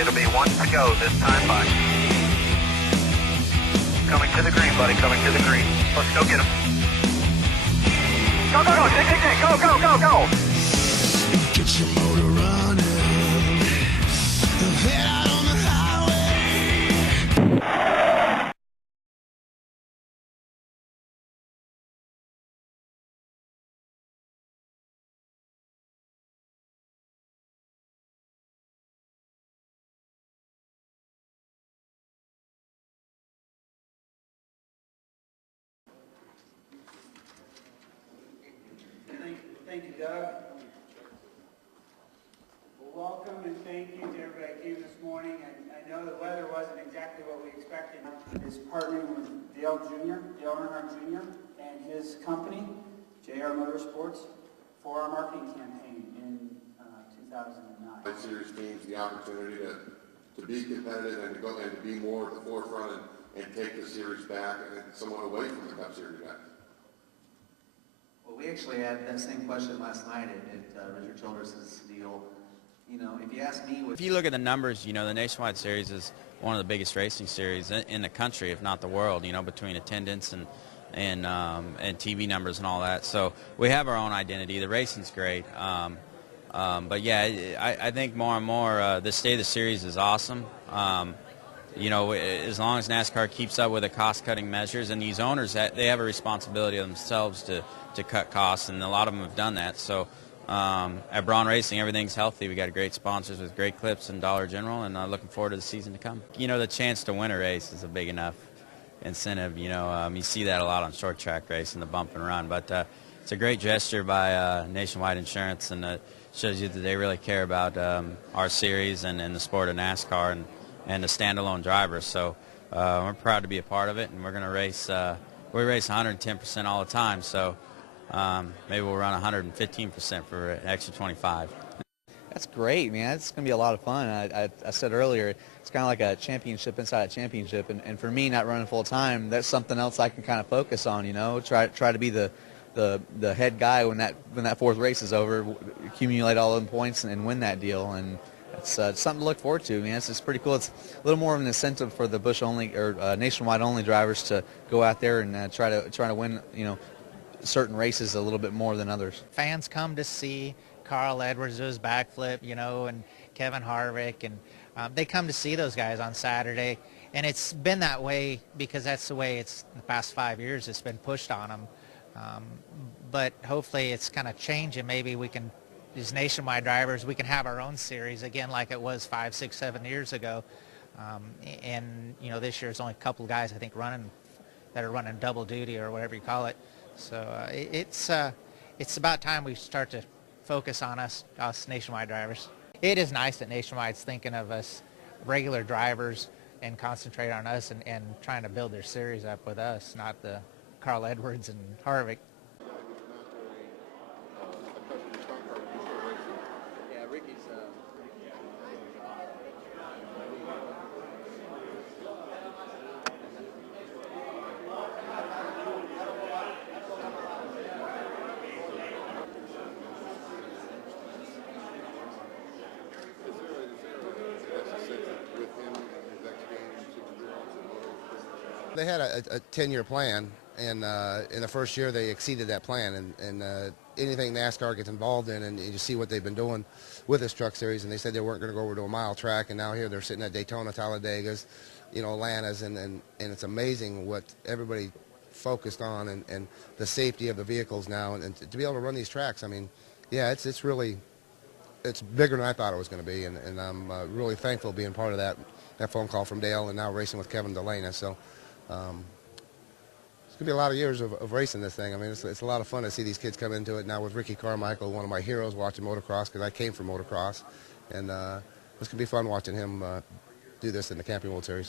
It'll be one to go this time by. Coming to the green, buddy. Coming to the green. Let's go get him. Go, go, go. Dig, dig, dig. Go, go, go, go. Get your motor running. Head out on the highway. Thank you, Doug. Well, welcome and thank you to everybody who came this morning. I know the weather wasn't exactly what we expected. Is partnering with Dale Earnhardt Jr. and his company, JR Motorsports, for our marketing campaign in 2009. Series teams the opportunity to be competitive and to go and to be more at the forefront and take the series back and somewhat away from the Cup Series guys. Well, we actually had that same question last night at Richard Childress's deal. You know, if you ask me... If you look at the numbers, you know, the Nationwide Series is one of the biggest racing series in the country, if not the world, you know, between attendance and TV numbers and all that. So we have our own identity. The racing's great. But, yeah, I think more and more the state of the series is awesome. You know, as long as NASCAR keeps up with the cost-cutting measures, and these owners, they have a responsibility themselves to cut costs, and a lot of them have done that. So at Braun Racing, everything's healthy. We got great sponsors with Great Clips and Dollar General, and looking forward to the season to come. You know, the chance to win a race is a big enough incentive. You know, you see that a lot on short track racing, the bump and run. But it's a great gesture by Nationwide Insurance, and it shows you that they really care about our series and the sport of NASCAR and the standalone drivers. So we're proud to be a part of it, and we're going to race. We race 110% all the time, so maybe we'll run 115% for an extra 25. That's great, man. It's going to be a lot of fun. I said earlier, it's kind of like a championship inside a championship, and for me, not running full time, that's something else I can kind of focus on. You know, try to be the head guy when that fourth race is over, accumulate all the points and win that deal. And it's something to look forward to, man. It's pretty cool. It's a little more of an incentive for the Busch only or Nationwide only drivers to go out there and try to win, you know, certain races a little bit more than others. Fans come to see Carl Edwards do his backflip, you know, and Kevin Harvick, and they come to see those guys on Saturday. And it's been that way because that's the way it's the past 5 years it's been pushed on them. But hopefully it's kind of changing. Maybe we can, these Nationwide drivers, we can have our own series again like it was 5, 6, 7 years ago. And, you know, this year there's only a couple of guys, I think, that are running double duty or whatever you call it. So it's about time we start to focus on us Nationwide drivers. It is nice that Nationwide's thinking of us regular drivers and concentrate on us and trying to build their series up with us, not the Carl Edwards and Harvick. Yeah, Ricky's... They had a 10-year plan, and in the first year they exceeded that plan. And anything NASCAR gets involved in, and you see what they've been doing with this truck series. And they said they weren't going to go over to a mile track, and now here they're sitting at Daytona, Talladega's, you know, Atlanta's, and it's amazing what everybody focused on and the safety of the vehicles now, and to be able to run these tracks. I mean, yeah, it's really bigger than I thought it was going to be, and I'm really thankful being part of that phone call from Dale, and now racing with Kevin Delana. So. It's going to be a lot of years of racing this thing. I mean, it's a lot of fun to see these kids come into it now with Ricky Carmichael, one of my heroes watching motocross, because I came from motocross. And it's going to be fun watching him do this in the Camping World Series.